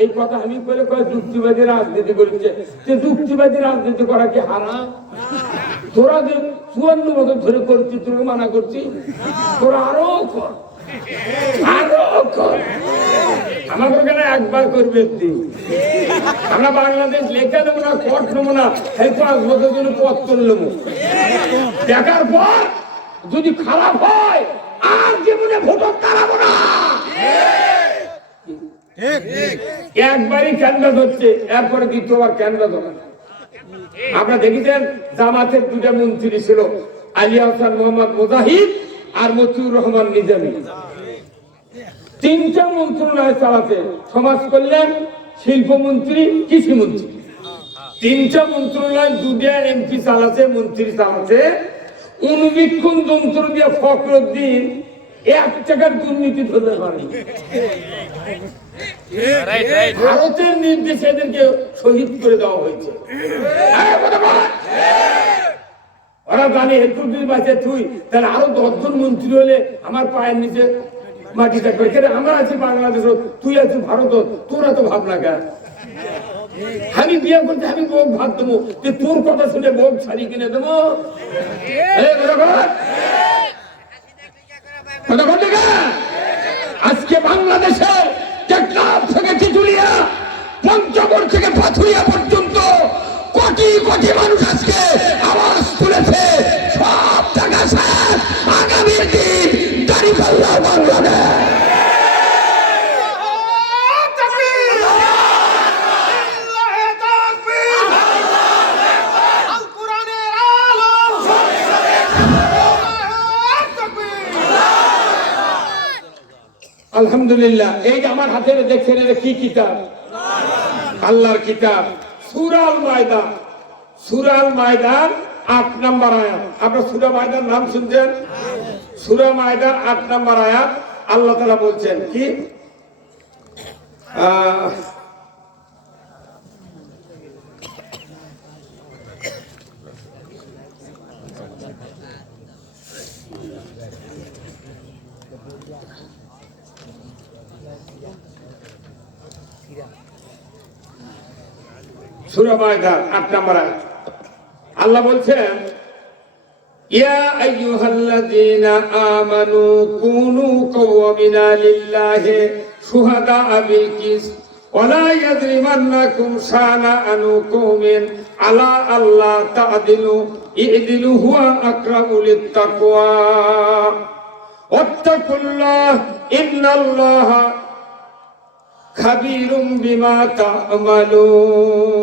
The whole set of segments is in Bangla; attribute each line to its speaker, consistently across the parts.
Speaker 1: এই কথা আমি বলে কয় যুক্তিবাদী রাজনীতি করছে? যে যুক্তিবাদী রাজনীতি করা কি হারাম? তোরা যে চুয়ান্ন বছর ধরে করছিস তোকে মানা করছি তোরা আরও কর। আরও একবার করবে আমরা বাংলাদেশ লেখা না না দেখার পর যদি খারাপ হয়, আর জীবনে ভোটার দাঁড়াবো না। একবারই ক্যানভাস হচ্ছে এরপরে দ্বিতীয়বার ক্যানভাস হবে। আপনারা দেখেছেন, জামাতের দুটা মন্ত্রী ছিল, আলী হাসান মোহাম্মদ মুজাহিদ আর মতিউর রহমান নিজামী। তিনটা মন্ত্রণালয় চালাতে। সমাজ কল্যাণ, শিল্পমন্ত্রী, কৃষিমন্ত্রী। তিনটা মন্ত্রণালয় দুটা এমপি চালাচ্ছে মন্ত্রী চালাচ্ছে অনুবীক্ষণ যন্ত্র দিয়ে ফখরুদ্দিন এক টাকার দুর্নীতি ধরতে পারেনি। ভারতের নির্দেশে এদেরকে শহীদ করে দেওয়া হয়েছে। ওরা জানে যদি বাঁচে তুই, তাহলে আরও দশজন মন্ত্রী হলে আমার পায়ের নিচে মাটি থাকবে। কেন আমরা আছি বাংলাদেশ তুই আছিস ভারত তোরা তো ভাবনা কেন? আমি বিয়ে করতে, আমি বউ ভাত দেবো, যে তোর কথা শুনে বউ শাড়ি কিনে দেবো? আজকে থেকে পাথুরিয়া পর্যন্ত কোটি কোটি মানুষ আজকে আওয়াজ তুলেছে। সব টাকা স্যার আগামী দিন দাঁড়িয়ে বাংলাদেশ। আলহামদুলিল্লাহ, এই যে আমার হাতে দেখছেন, এটা কি কিতাব? আল্লাহর কিতাব। সুরাল ময়দান। সুরাল ময়দান আট নম্বর আয়াত। আপনার সুরা ময়দান নাম শুনছেন? সুরা ময়দান আট নম্বর আয়াত। আল্লাহ তালা বলছেন কি? আহ, সূরা মায়দান 8 নম্বর আয়াত আল্লাহ বলছেন ইয়া আইয়ুহাল্লাযীনা আমানু কুনু কাওয়ামিনা লিল্লাহি শুহাদা বিল কিস ولا يجرمنكم شانآن قوم على ألا تعدلوا اعدلوا هو أقرب للتقوى واتقوا الله إن الله খাবিরুম বিমা তা'মালুন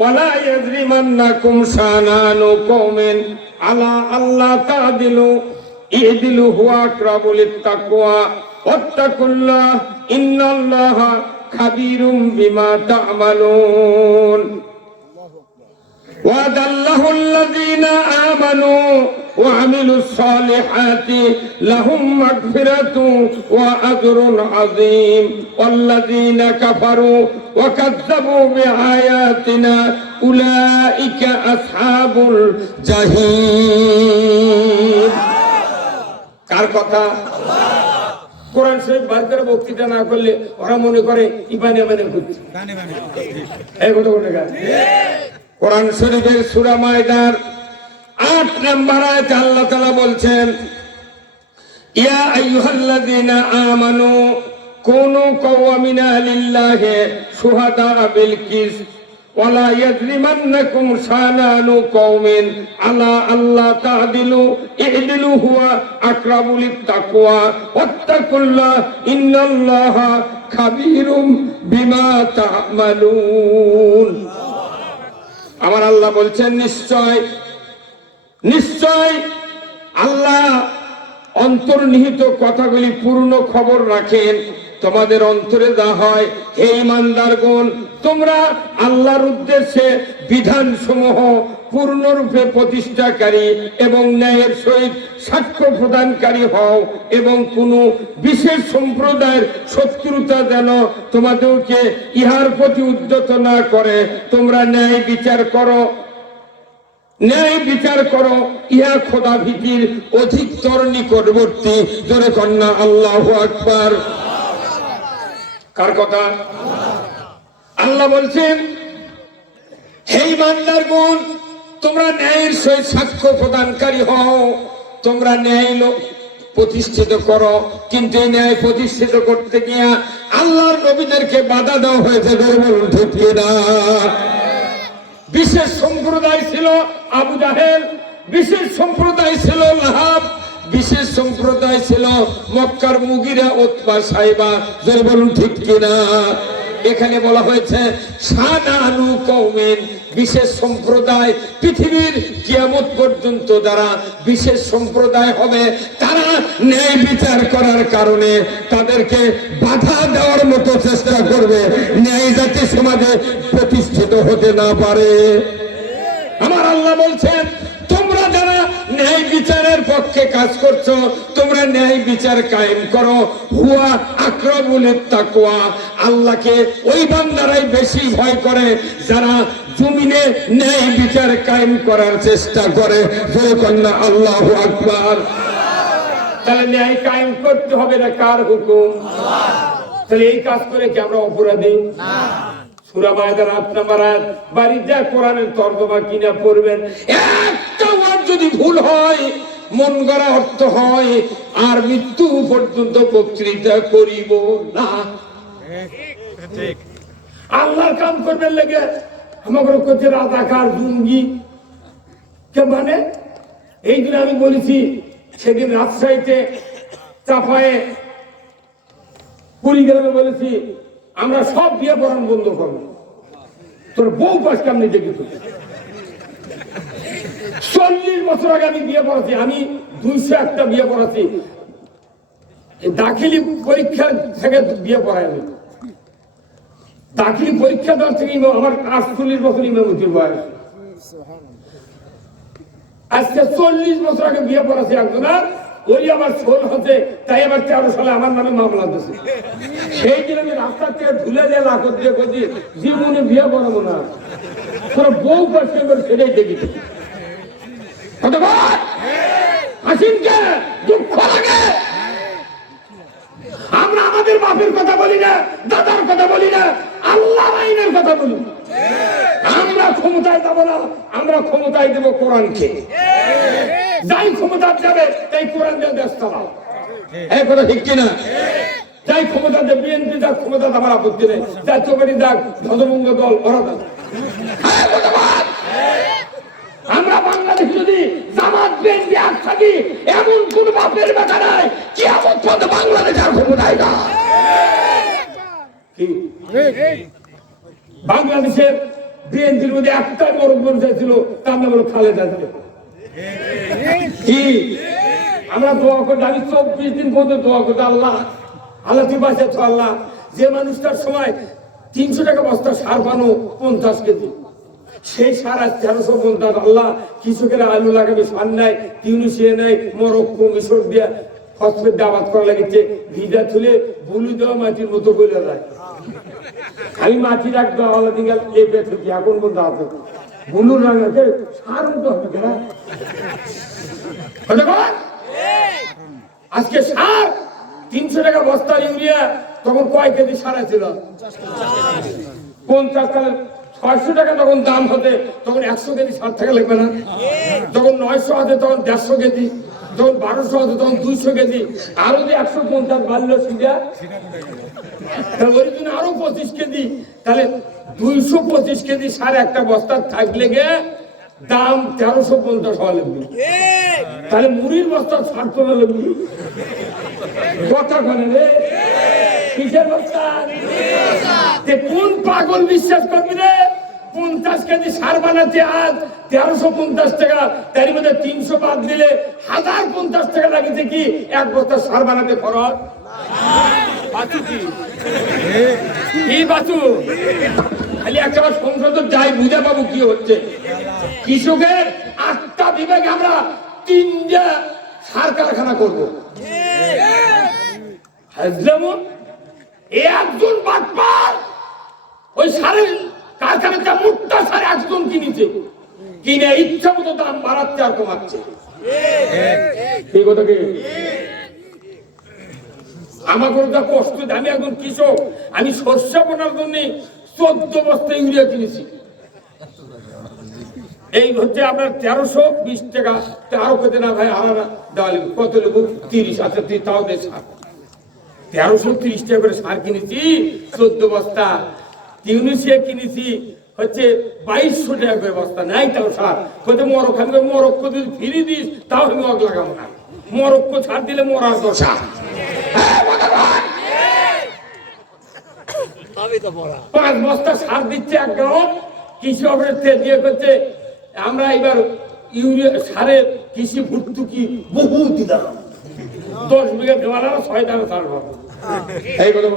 Speaker 1: ওয়ালা ইয়াজরিমান্নাকুম শানানু কওমিন। আলা আল্লাহ তাদিলু, ইহদিলু হুয়া আকরাবুল তাকওয়া, ওয়াত্তাকুল্লাহ, ইন্নাল্লাহা খাবীরুম বিমা তা'মালুন। آمنوا وعملوا الصالحات لهم مغفرة وأجر عظيم والذين كفروا وكذبوا بآياتنا أولئك أصحاب الجحيم কার কথা কোরআন শরীফ বার করে বক্তৃতা না করলে ওরা মনে করে ইবানে মানে করছে এই কথা বলে গেছে কোরআন শরীফের সূরা মায়দার আট নম্বর আয়াতে আল্লাহ তাআলা বলছেন, ইয়া আইয়ুহাল্লাযীনা আমানু, কুনু কাওয়ামিনা লিল্লাহি শুহাদা বিল কিস ওয়ালা ইয়াজরিমান্নাকুম শানানু কওমিন, আলা আল্লাহ তা'দিলু ইহদিলু হুয়া আকরাবু লিত্তাকওয়া ওয়াত্তাকুল্লাহ, ইন্নাল্লাহা খাবীরুম বিমা তা'মালুন। আমার আল্লাহ বলছেন, নিশ্চয় নিশ্চয় আল্লাহ অন্তর্নিহিত কথাগুলি পূর্ণ খবর রাখেন। তোমাদের অন্তরে দা হয়, হে ইমানদার গুণ তোমরা আল্লাহর উদ্দেশ্যে বিধান সমূহ পূর্ণরূপে প্রতিষ্ঠাকারী এবং ন্যায়ের সহিত সাক্ষ্য প্রদানকারী হও এবং কোন বিশেষ সম্প্রদায়ের শত্রুতা যেন তোমাদেরকে ইহার প্রতি উদ্যত না করে। তোমরা ন্যায় বিচার করো ন্যায় বিচার করো, ইহা খোদা ভীতির অধিকতর নিকটবর্তী। জোরে কন্যা, আল্লাহ আকবার। কার কথা? আল্লাহ বলছেন, হে ইমানদার গুণ, তোমরা ন্যায়ের সহিত সাক্ষ্য প্রদানকারী হও, তোমরা ন্যায় লোক প্রতিষ্ঠিত করো, কিন্তু এই ন্যায় প্রতিষ্ঠিত করতে গিয়া আল্লাহর নবীদেরকে বাধা দেওয়া হয়েছে বলুন ঠিক কিনা বিশেষ সম্প্রদায় ছিল আবু জাহেল, বিশেষ সম্প্রদায় ছিল লাহাব, বিশেষ সম্প্রদায় ছিল মক্কার মুগিরা ওতবা সাহেবা। জোর বলুন ঠিক কিনা? এখানে বলা হয়েছে সানানু কৌমেন বিশেষ সম্প্রদায়, পৃথিবীর কিয়ামত পর্যন্ত যারা বিশেষ সম্প্রদায় হবে, তারা ন্যায় বিচার করার কারণে তাদেরকে বাধা দেওয়ার মতো চেষ্টা করবে। ন্যায় জাতি সমাজে প্রতিষ্ঠিত হতে না পারে। আমার আল্লাহ বলছেন বিচারের পক্ষে কাজ করছ, তোমরা ন্যায় বিচার কায়েম করো। হুয়া আক্রমণের তাকুয়া আল্লাহকে ওই বান্দারাই বেশি ভয় করে যারা জমিনে ন্যায় বিচার কায়েম করার চেষ্টা করে। কন্যা, আল্লাহ আকবার। তাহলে ন্যায় কায়েম করতে হবে না কার হুকুম? তাহলে এই কাজ করে কি আমরা অপরাধী? সূরা মায়দার আট নাম্বার আয়াত বাড়ি যা কোরআনের তর্জমা কিনা পড়বেন, একটা যদি ভুল হয়, মন গড়া অর্থ হয়, আর মৃত্যু পর্যন্ত বক্তৃতা করিব না। আল্লাহর কাম করবেন লেগে আমাকে করছে রাজাকার, জুঙ্গি। কে মানে? এই দিন আমি বলেছি, সেদিন রাজশাহীতে চাপায়ে কুড়িগ্রামে বলেছি, আমরা সব বিয়ে পড়ানো বন্ধ করব। তোর বউ পাশ কেমনি দেখি চল্লিশ বছর আগে আমি বিয়ে পড়াচ্ছি আমি দুইশো একটা বিয়ে পড়াচ্ছি দাখিলি পরীক্ষা থেকে বিয়ে পড়াই আমি। দাখিলি পরীক্ষা দেওয়ার থেকে আমার আটচল্লিশ বছর ইমামতির বয়স। আজকে চল্লিশ বছর আগে বিয়ে পড়াচ্ছি একজন ওই আমার ছোট হচ্ছে তাই আবার তেরো সালে আমার নামে মামলা দিয়েছে। সেই দিন আমি রাস্তার থেকে ধুলে দিয়ে লাখ দিয়ে করছি জীবনে বিয়ে পড়াবো না। বউ পাচ্ছে এবার সেটাই দেখি। আমরা আমাদের বাপের কথা বলি না, দাদার কথা বলি না আল্লাহ আইনের কথা বলি। আমরা ক্ষমতায় যাব না, আমরা ক্ষমতায় দেবো কোরআনকে। যাই ক্ষমতা যাবে, তাই কোরআন দিয়ে দেশ হ্যাঁ। আমরা বাংলাদেশ যদি জামাত, বিএনপি এক থাকি এমন কোন বাপের বেটা নাই কি এমন পদ বাংলাদেশের ক্ষমতায় না বাংলাদেশের বিএনপির মধ্যে একটাই বড় পরিচয় ছিল, তার নাম হলো খালেদা কি? আমরা দোয়া করি, আমি চব্বিশ দিন পর্যন্ত দোয়া করি, আল্লাহ আল্লাহ তুই বাঁচাচ্ছ আল্লাহ। যে মানুষটার সময় তিনশো টাকা বস্তা সার পানো পঞ্চাশ কেজি। সেই সার তেরোশো পঞ্চাশ আল্লাহ কৃষকেরা আলু লাগাবে, সার নাই তিউনিশিয়া নেই, মরক্কো, মিশর দিয়া ফসফেট দিয়ে আবাদ করা লাগিচ্ছে। ভিজা তুলে বুলু দেওয়া মাটির মতো বলে যায়। আমি মাটি রাখব আলাদা দিকে লেপে থাকি এখন বলতে আছে। বুলু রাঙাতে সার মতো হবে কেনা আজকে সার তিনশো টাকা বস্তা ইউরিয়া, তখন কয় কেজি সারা ছিল পঞ্চাশ টাকা ছয়শো টাকা তখন দাম হতে তখন একশো কেজি সার টাকা লাগবে না। যখন নয়শো হতে তখন দেড়শো কেজি, যখন বারোশো হতে তখন দুইশো কেজি। আরও যে একশো পঞ্চাশ বাড়লো সিজা ওই জন্য আরও পঁচিশ কেজি। তাহলে দুইশো পঁচিশ কেজি সার একটা বস্তা থাকলে গে দাম তেরোশো পঞ্চাশ হওয়া লাগবে। তাহলে মুড়ির বস্তা সার তোলা লাগবে। কথা বলে রে? কিসের বস্তা? কোন পাগল বিশ্বাস করবি রে? পঞ্চাশ কেজি সার বানাতে আজ, তেরোশো পঞ্চাশ টাকা তার মধ্যে তিনশো বাদ দিলে হাজার পঞ্চাশ টাকা লাগিতে কি? এক বস্তা সার বানাতে খরচ? খালি একটা বুঝে কি হচ্ছে। কৃষকের আটটা বিভাগে আমরা তিনটা সার কারখানা করব। একজন বাটপার। ওই সারের কারখানাটা মুট্টা সারে একজন কিনেছে। কিনে ইচ্ছা মতো দাম বাড়াচ্ছে আর কমাচ্ছে। এই কথা কি? আমার যা কষ্ট আমি একজন কৃষক, আমি শস্য বোনার জন্য চোদ্দ বস্তা ইউরিয়া কিনেছি। এই হচ্ছে আপনার তেরোশো বিশ টাকা। আরও কত না ভাই, আর দেওয়া লাগবে কত লেবু তিরিশ। আচ্ছা তুই তাও সার। তেরোশো তিরিশ টাকা করে সার কিনেছি, চোদ্দ বস্তা। টিউনিসিয়া কিনেছি হচ্ছে বাইশশো টাকা করে বস্তা। নাই তাও সার। কোথাও মরক আমি কই, মরক্কো যদি ফিরিয়ে দিস তাও আমি অগ লাগাবো না। মরক্কো ছাড় দিলে মরার দশা। পাঁচ বস্তা সার দিচ্ছে এক গ্রাম। কৃষি অফিসের থেকে দিয়ে করছে। আমরা এবার ইউরিয়া সারের কৃষি ভর্তুকি বহু দিলাম। দশ বিঘা দেওয়ার ছয় দামে সার পাবো। এই কথা